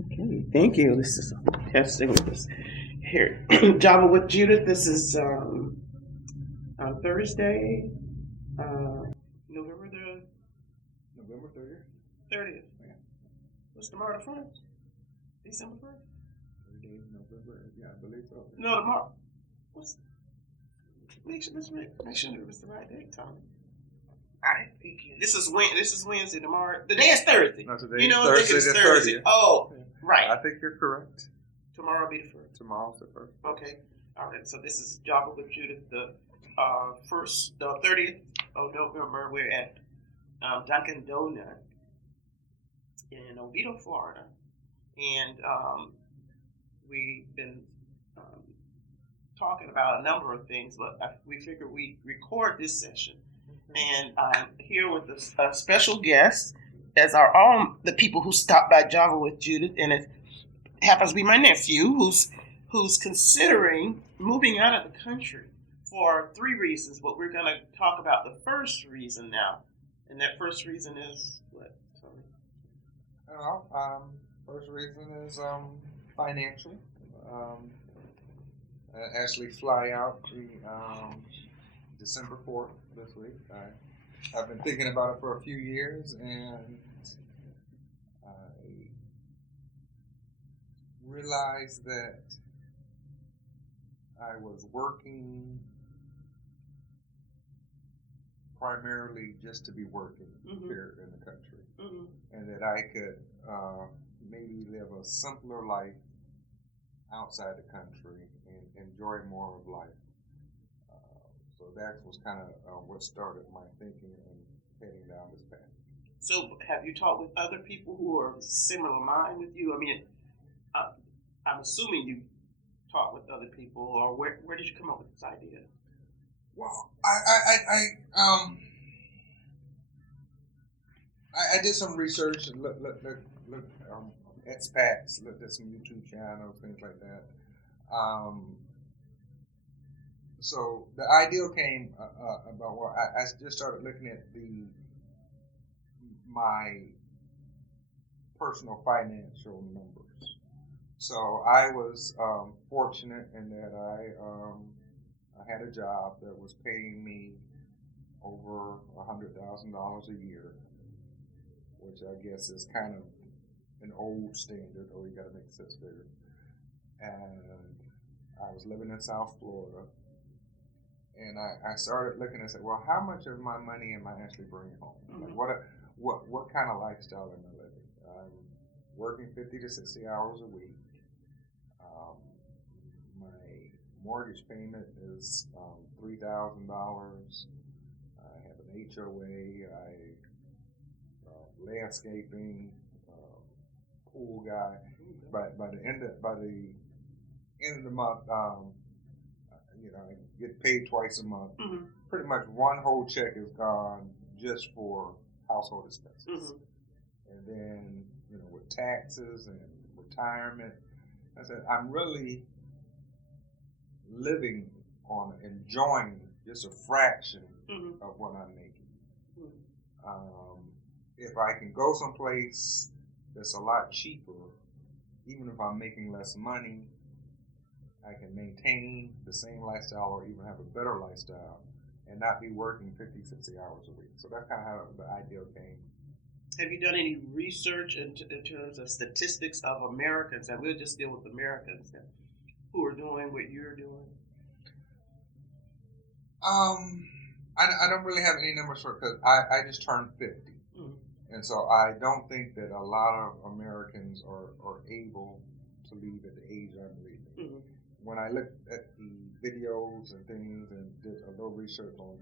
Okay, thank you. This is testing with this here. Java with Judith. This is Thursday, November the November 30th. 30th. Yeah. What's tomorrow? The first? December 1st? 30 days, November. Yeah, I believe so. No, tomorrow. What's? Make sure it was the right date, Tommy. All right, thank you. This is Wednesday. Tomorrow. The day is Thursday. No, today you know, Thursday it's the Thursday. 30th. Oh, right. I think you're correct. Tomorrow will be the first. Tomorrow's the first. Okay. All right. So this is Java with Judith. The 30th of November. We're at Dunkin' Donut in Oviedo, Florida, and we've been talking about a number of things, but we figured we record this session, and I'm here with a special guest as our own the people who stopped by Java with Judith, and it happens to be my nephew who's considering moving out of the country for 3 reasons. But we're going to talk about the first reason now, and that first reason is what, Tony? Well, first reason is financial. I actually fly out December 4th this week. I've been thinking about it for a few years, and I realized that I was working primarily just to be working here in the country, and that I could maybe live a simpler life outside the country and enjoy more of life. So that was kind of what started my thinking and heading down this path. So have you talked with other people who are similar mind with you? I mean, I'm assuming you talked with other people, or where did you come up with this idea? Well, I did some research and looked expats, looked at some YouTube channels, things like that. So the idea came about I just started looking at my personal financial numbers. So I was fortunate in that I had a job that was paying me over $100,000 a year, which I guess is kind of an old standard, or you got to make 6 figures. And I was living in South Florida, and I started looking and said, well, how much of my money am I actually bringing home? Like what kind of lifestyle am I living? I'm working 50 to 60 hours a week. My mortgage payment is $3,000. I have an HOA. Landscaping, pool guy. But by the end of the month, I get paid twice a month. Pretty much one whole check is gone just for household expenses. And then, with taxes and retirement, I said, I'm really living on enjoying just a fraction of what I'm making. If I can go someplace that's a lot cheaper, even if I'm making less money, I can maintain the same lifestyle or even have a better lifestyle and not be working 50, 60 hours a week. So that's kind of how the idea came. Have you done any research in terms of statistics of Americans, and we'll just deal with Americans who are doing what you're doing? I don't really have any numbers for it because I just turned 50. And so I don't think that a lot of Americans are able to leave at the age I'm leaving. When I looked at the videos and things and did a little research on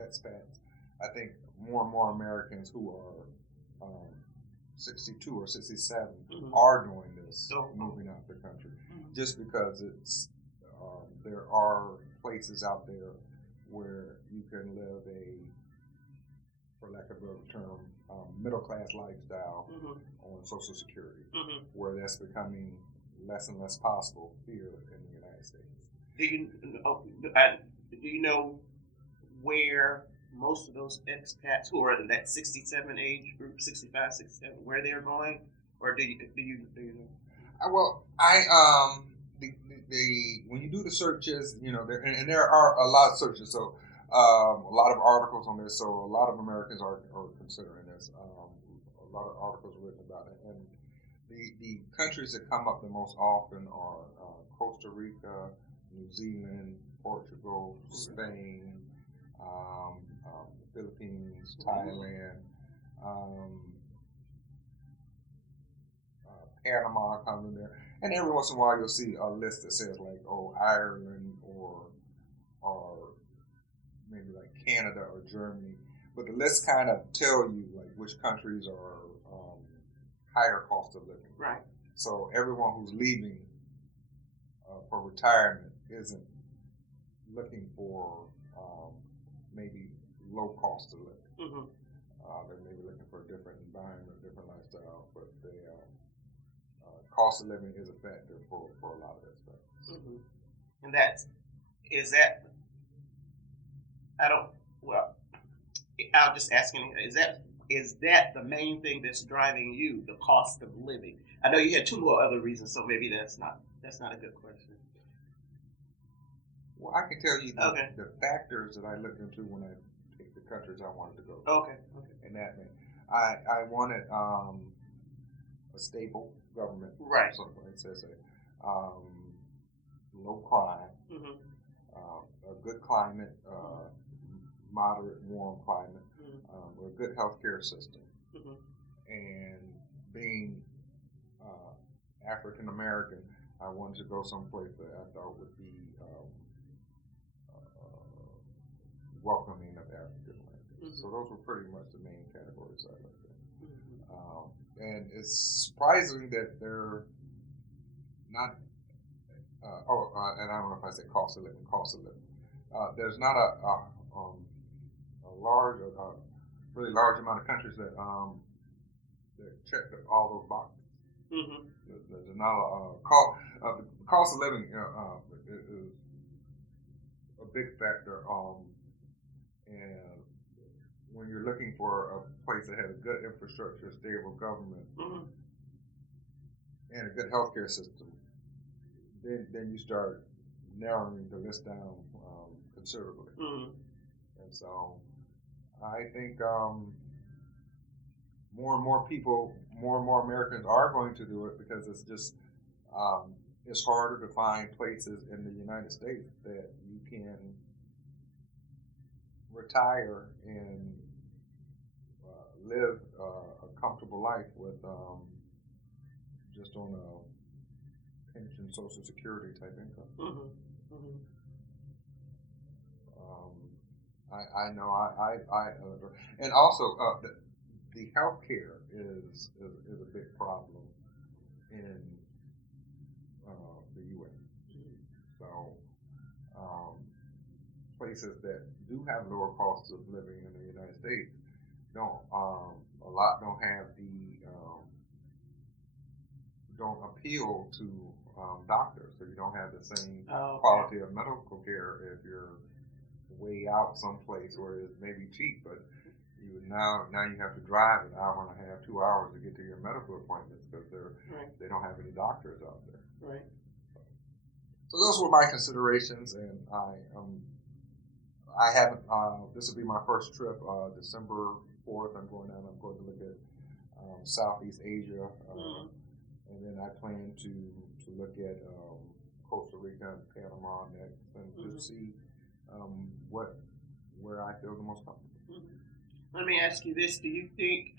expats, I think more and more Americans who are 62 or 67 are doing this, moving out the country, just because it's there are places out there where you can live for lack of a better term, middle-class lifestyle on Social Security, where that's becoming less and less possible here in the United States. Do you know where most of those expats who are in that 67 age group, 65, 67, where they're going? or do you? Well, when you do the searches, and there are a lot of searches, so a lot of articles on this, so a lot of Americans are considering this. A lot of articles written about it, and the countries that come up the most often are Costa Rica, New Zealand, Portugal, Spain, the Philippines, Thailand. Panama comes in there, and every once in a while you'll see a list that says like, Ireland or maybe like Canada or Germany, but the list kind of tell you like which countries are higher cost of living. Right. So everyone who's leaving for retirement isn't looking for maybe low cost of living. Mm-hmm. They may be looking for a different environment, different lifestyle, but they cost of living is a factor for a lot of aspects. Mm-hmm. And I'll just ask you, is that the main thing that's driving you, the cost of living? I know you had two more other reasons, so maybe that's not a good question. Well, I can tell you the factors that I looked into when I picked the countries I wanted to go to. Okay. And that meant I wanted a stable government. Right. Something it says low crime, mm-hmm. A good climate, moderate warm climate, a good healthcare system, mm-hmm. and being African American, I wanted to go someplace that I thought would be welcoming of African Americans. Mm-hmm. So those were pretty much the main categories I looked at. Mm-hmm. And it's surprising that they're not. And I don't know if I said cost of living. There's not a really large amount of countries that check all those boxes. Mm-hmm. There's not the cost of living is a big factor. And when you're looking for a place that has a good infrastructure, stable government, mm-hmm. and a good healthcare system, then you start narrowing the list down considerably. Mm-hmm. And so I think more and more Americans are going to do it because it's just it's harder to find places in the United States that you can retire and live a comfortable life with just on a pension, Social Security type income. Mm-hmm. Mm-hmm. I know and also the healthcare is a big problem in the U.S. So places that do have lower costs of living in the United States don't have don't appeal to doctors, so you don't have the same quality of medical care if you're way out someplace where it's maybe cheap, but now you have to drive an hour and a half, 2 hours to get to your medical appointments because they don't have any doctors out there. Right. So those were my considerations, and I haven't. This will be my first trip. December 4th, I'm going down. I'm going to look at Southeast Asia, and then I plan to look at Costa Rica and Panama next, and just see where I feel the most comfortable. Mm-hmm. Let me ask you this: do you think,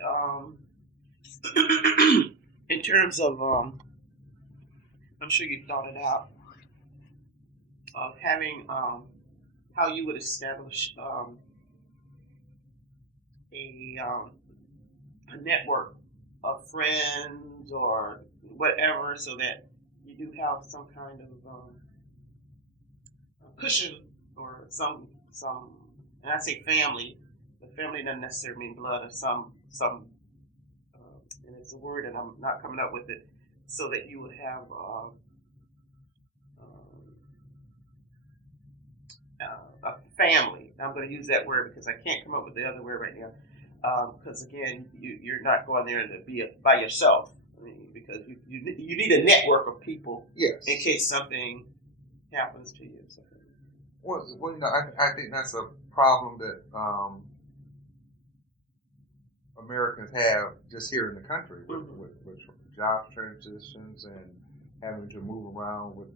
in terms of, I'm sure you've thought it out, of having how you would establish a network of friends or whatever, so that you do have some kind of cushion or some, and I say family, but family doesn't necessarily mean blood, or some, and it's a word and I'm not coming up with it, so that you would have a family. I'm going to use that word because I can't come up with the other word right now. Because again, you're not going there to be by yourself. I mean, because you need a network of people Yes. in case something happens to you. So. Well, I think that's a problem that Americans have just here in the country with job transitions and having to move around with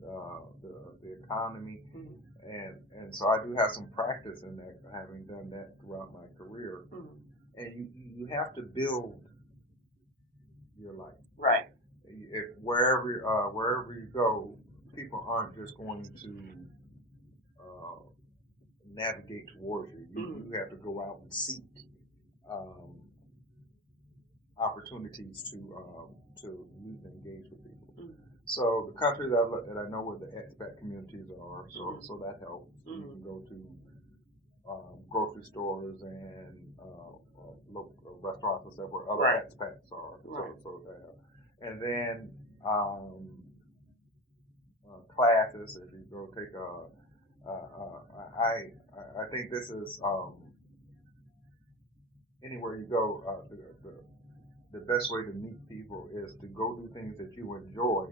the economy, and so I do have some practice in that, having done that throughout my career. And you have to build your life. Right. If wherever you go, people aren't just going to navigate towards you. You have to go out and seek opportunities to meet and engage with people. So the country that I know where the expat communities are, so that helps. You can go to grocery stores and local restaurants and stuff where other expats are. Right. So that, and then classes. If you go take I think this is anywhere you go. The best way to meet people is to go do things that you enjoy,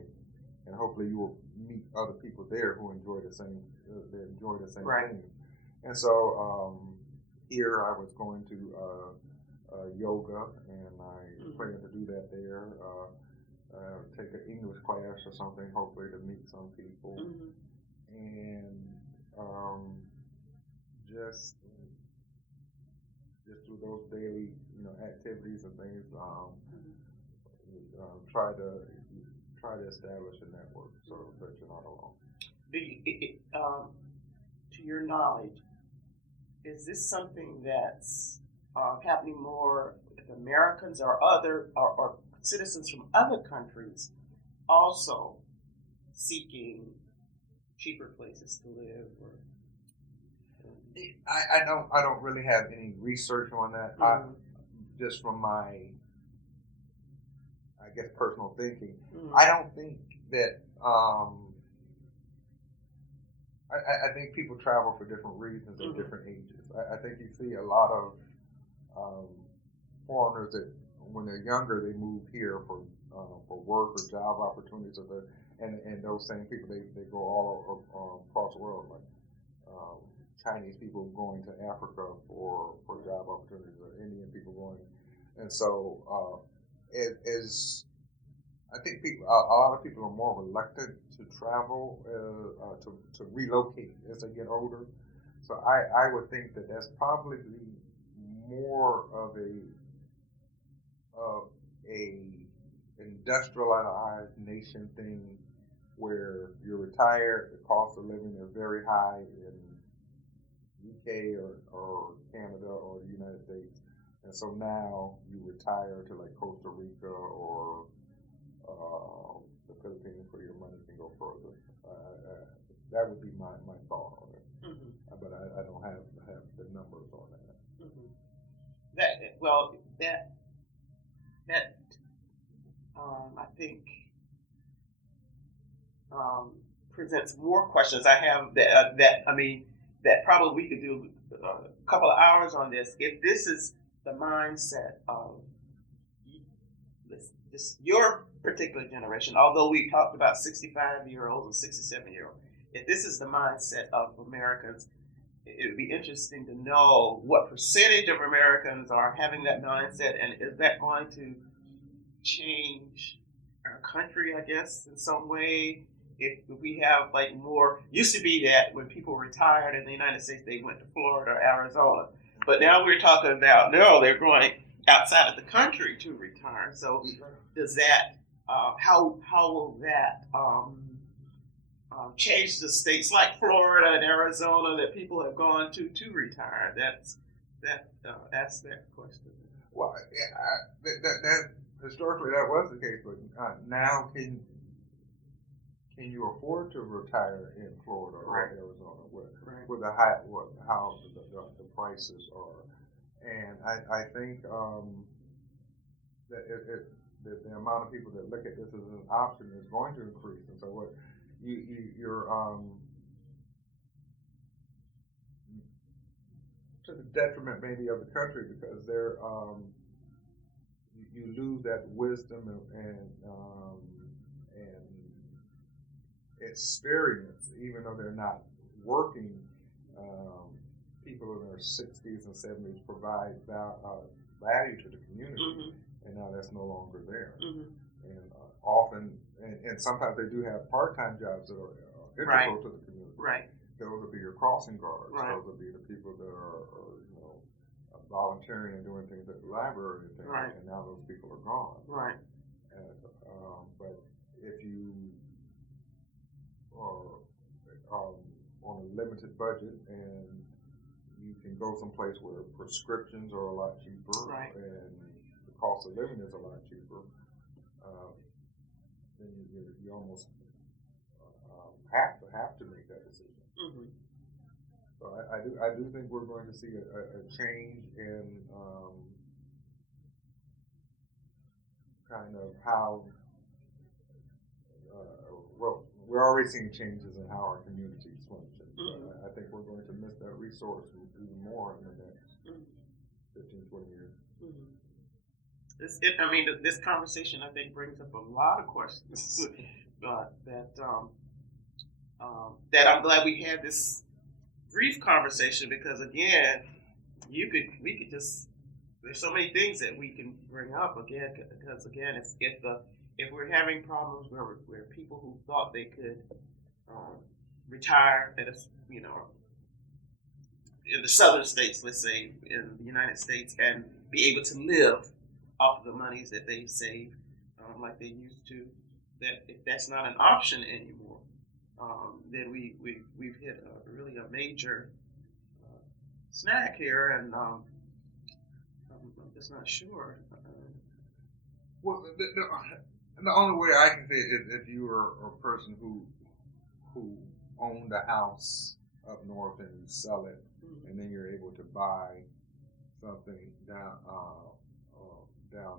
and hopefully you will meet other people there who enjoy the same. Thing. And so here I was going to yoga, and I plan to do that there. Take an English class or something, hopefully to meet some people, and just through those daily, activities and things, try to establish a network so that you're not alone. To your knowledge, is this something that's happening more with Americans or or citizens from other countries also seeking cheaper places to live? I don't really have any research on that. Just from my, I guess, personal thinking, I don't think that. I think people travel for different reasons at different ages. I think you see a lot of foreigners that, when they're younger, they move here for work or job opportunities, and those same people they go all across the world, like Chinese people going to Africa for job opportunities, or Indian people going, and so as I think a lot of people are more reluctant to travel, to relocate as they get older. So I would think that that's probably more of a industrialized nation thing, where you're retired, the cost of living is very high in UK or Canada or the United States, and so now you retire to like Costa Rica or the Philippines, where your money can go further. That would be my thought on it, but I don't have the numbers on that. That I think presents more questions. I have that probably we could do a couple of hours on this. If this is the mindset of this your particular generation, although we talked about 65-year-olds and 67-year-olds, if this is the mindset of Americans, it would be interesting to know what percentage of Americans are having that mindset, and is that going to change our country, I guess, in some way? If we have more, used to be that when people retired in the United States, they went to Florida or Arizona. But now we're talking about, no, they're going outside of the country to retire. So does that, how will that change the states like Florida and Arizona that people have gone to retire? Ask that question. Well, that historically that was the case, but now can you afford to retire in Florida or Arizona with how the prices are? And I think that the amount of people that look at this as an option is going to increase, and so what you're to the detriment maybe of the country, because they're you lose that wisdom and experience, even though they're not working. People in their 60s and 70s provide value to the community, and now that's no longer there. And often, and sometimes they do have part-time jobs that are integral to the community. Right. Those will be your crossing guards. Right. Those will be the people that are volunteering and doing things at the library and things. Right. And now those people are gone. Right. But if you are on a limited budget and you can go someplace where prescriptions are a lot cheaper, right, and the cost of living is a lot cheaper, then you almost have to make that decision. So I do think we're going to see a change in kind of how well, we're already seeing changes in how our communities function. But I think we're going to miss that resource even more in the next 15, 20 years. This conversation, I think, brings up a lot of questions that I'm glad we had this brief conversation, because again, we could just, there's so many things that we can bring up again, because again, if we're having problems where people who thought they could retire at in the southern states, let's say in the United States, and be able to live off of the monies that they save like they used to, that if that's not an option anymore, then we've hit really a major snag here, and I'm just not sure. Well, the only way I can say it is if you were a person who owned a house up north and you sell it, and then you're able to buy something down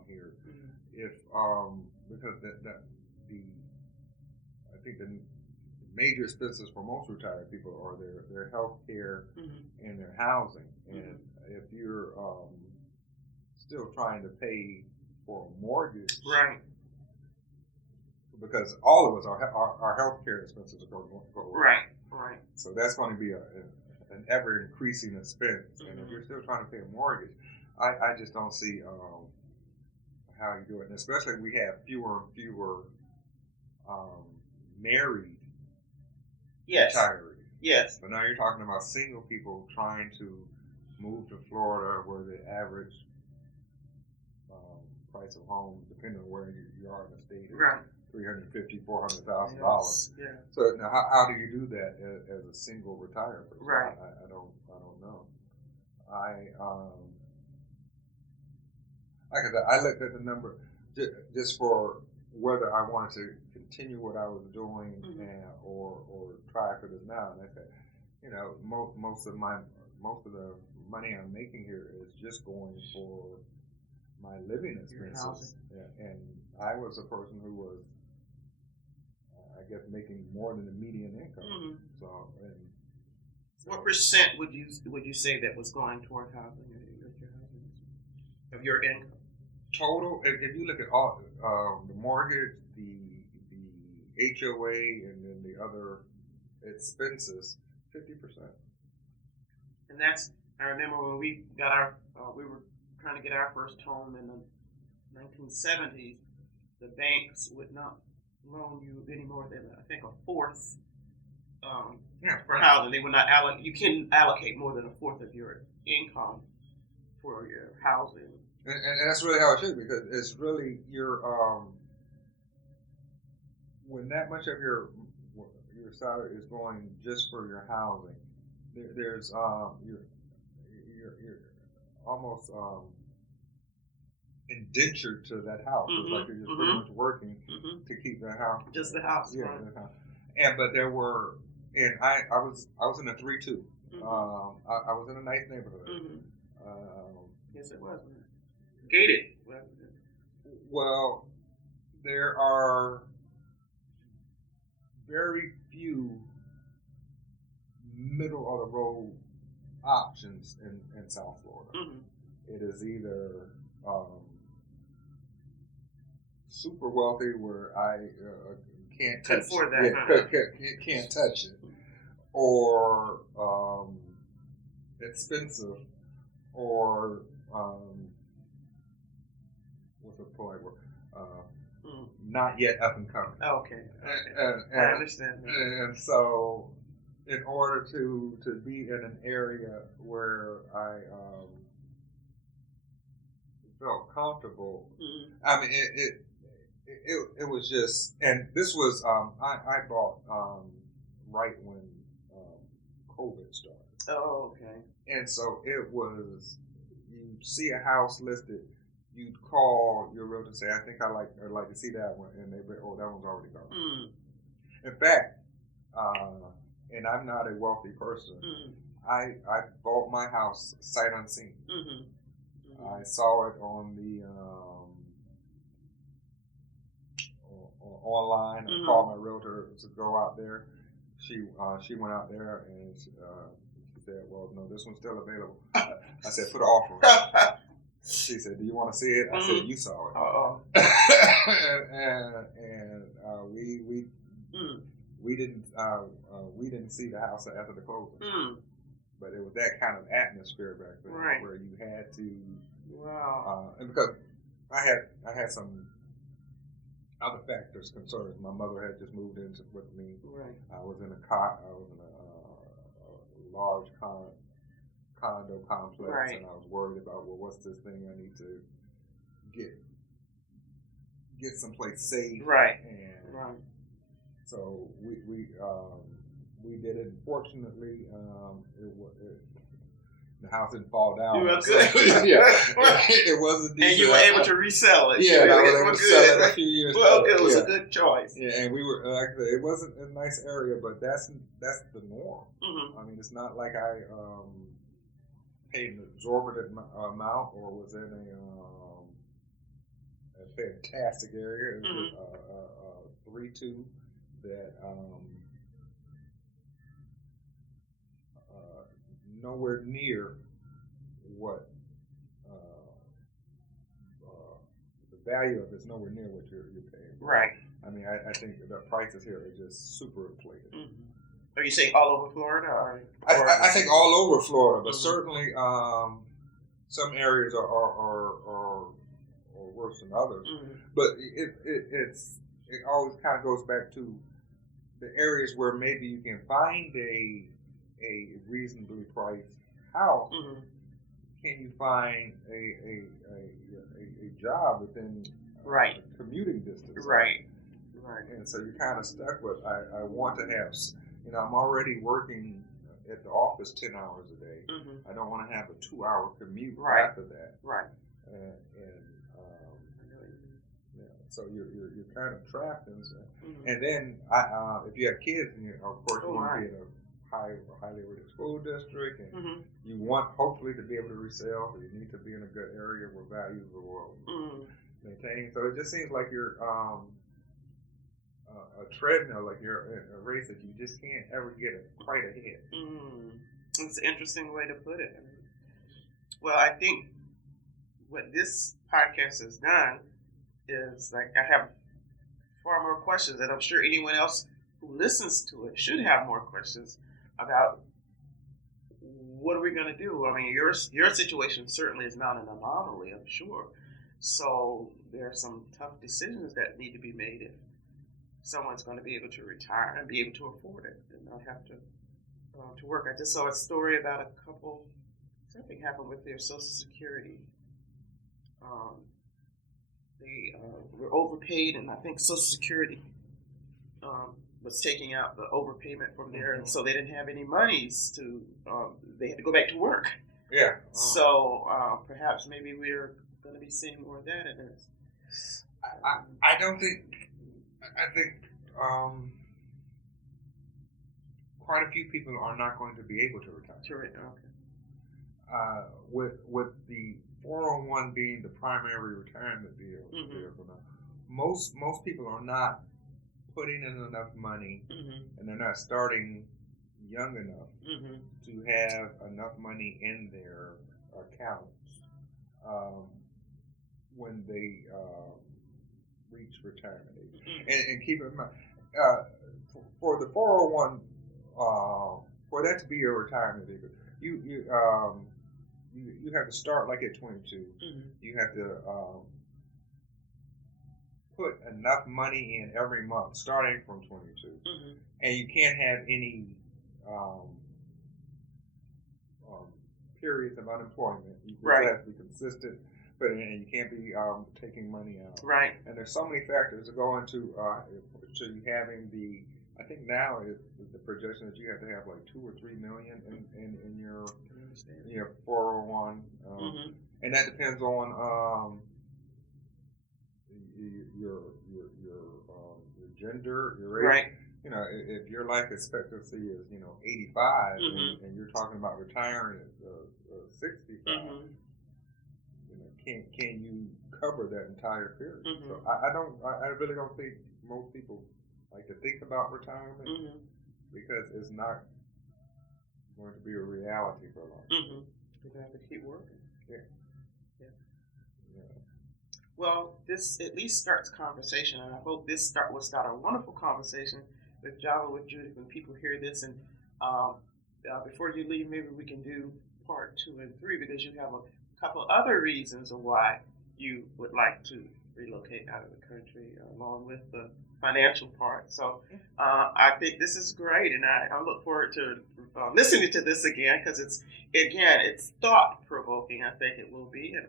here. If because I think the major expenses for most retired people are their health care and their housing. And if you're still trying to pay for a mortgage, right? Because all of us, our health care expenses are going to go up. Right. So that's going to be an ever increasing expense. And if you're still trying to pay a mortgage, I just don't see how you do it. And especially we have fewer and fewer married retirees. Yes. But now you're talking about single people trying to move to Florida, where the average price of home, depending on where you are in the state, is $350,000, $400,000. Yeah. So now, how do you do that as a single retired person? Right. I don't know. Like I said, I looked at the number just for whether I wanted to continue what I was doing or try for this now. And I said, most of the money I'm making here is just going for my living expenses. Yeah. And I was a person who was, I guess, making more than the median income. So, what percent would you say that was going toward housing of your income? Total, if you look at all the mortgage, the HOA, and then the other expenses, 50%. And that's, I remember when we got we were trying to get our first home in the 1970s. The banks would not loan you any more than, I think, a fourth for housing. They would not allocate. You couldn't allocate more than a fourth of your income for your housing. And that's really how it should be, because it's really your when that much of your salary is going just for your housing, there's you're almost indentured to that house. It's like you're just pretty much working to keep that house. Just the house, yeah. Right. The house. But there were, and I was in a 3-2. I was in a nice neighborhood. Yes, it was. Gated. Well, there are very few middle of the road options in South Florida. It is either super wealthy where I can't Couldn't touch afford that, can't touch it, or expensive, or what's a polite word? Not yet up and coming. Oh, okay. And I understand. And so, in order to be in an area where I felt comfortable, I mean, it was just, and this was I bought right when COVID started. Oh, okay. And so it was, you see a house listed, you'd call your realtor and say, I think I'd like to see that one. And they'd be, oh, that one's already gone. In fact, and I'm not a wealthy person, I bought my house sight unseen. I saw it on the online. I called my realtor to go out there. She went out there and she said, well, no, this one's still available. I said, put an offer on. She said, do you want to see it? I said, you saw it. and we didn't see the house after the closing. But it was that kind of atmosphere back then, right, where you had to. Wow. And because I had some other factors, concerns. My mother had just moved in with me. Right. I was in a large condo complex, right, and I was worried about, well, what's this thing I need to get someplace safe. Right. And right. So we did it. Fortunately, the house didn't fall down. You were good. Yeah, it wasn't. And you were able to resell it. Yeah, I was able to sell it a few years ago. Well, it was a good choice. Yeah, and we were actually, it wasn't a nice area, but that's the norm. I mean, it's not like I paid an exorbitant amount or was in a fantastic area. It was a 3-2 that nowhere near what the value of it is nowhere near what you're paying. Right. I mean, I think the prices here are just super inflated. Are you saying all over Florida? Or I think all over Florida, but certainly some areas are worse than others. But it always kind of goes back to the areas where maybe you can find a reasonably priced house. Can you find a job within right commuting distance? Right. Right. And so you're kind of stuck with, I want to have, I'm already working at the office 10 hours a day. I don't want to have a 2-hour commute after that. Right. And so you're kind of trapped in that. And then if you have kids, and of course you want to be in a highly rated school district, and you want hopefully to be able to resell, so you need to be in a good area where values are well maintained. So it just seems like you're a treadmill, like you're in a race that you just can't ever get quite ahead. It's an interesting way to put it. Well, I think what this podcast has done is, like, I have far more questions, and I'm sure anyone else who listens to it should have more questions about what are we going to do. I mean, your situation certainly is not an anomaly, I'm sure. So there are some tough decisions that need to be made if someone's going to be able to retire and be able to afford it and not have to work. I just saw a story about a couple, something happened with their Social Security. They were overpaid, and I think Social Security was taking out the overpayment from there, and so they didn't have any monies to. They had to go back to work. Yeah. So perhaps maybe we're going to be seeing more of that in this. I don't think. I think quite a few people are not going to be able to retire. Sure. Okay. With the 401 being the primary retirement vehicle, most people are not putting in enough money, and they're not starting young enough to have enough money in their accounts when they reach retirement age. And keep in mind, for the 401, for that to be your retirement age, you have to start like at 22. You have to put enough money in every month, starting from 22, and you can't have any periods of unemployment. You just have to be consistent, but and you can't be taking money out. Right. And there's so many factors that go into to you having the. I think now is the projection that you have to have like 2 or 3 million in your 401, and that depends on your gender, your race. Right. You know, if your life expectancy is 85, and you're talking about retiring at 65, can you cover that entire period? So I really don't think most people like to think about retirement because it's not going to be a reality for long. You have to keep working. Yeah. Well, this at least starts conversation, and I hope this will start a wonderful conversation with Java with Judith when people hear this. And before you leave, maybe we can do part 2 and 3 because you have a couple other reasons of why you would like to relocate out of the country, along with the financial part. So I think this is great, and I look forward to listening to this again because it's thought provoking. I think it will be, and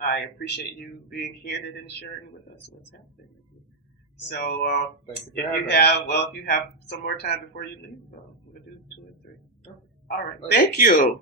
I appreciate you being candid and sharing with us what's happening. So if you have some more time before you leave, we'll do 2 and 3. All right. Thank you.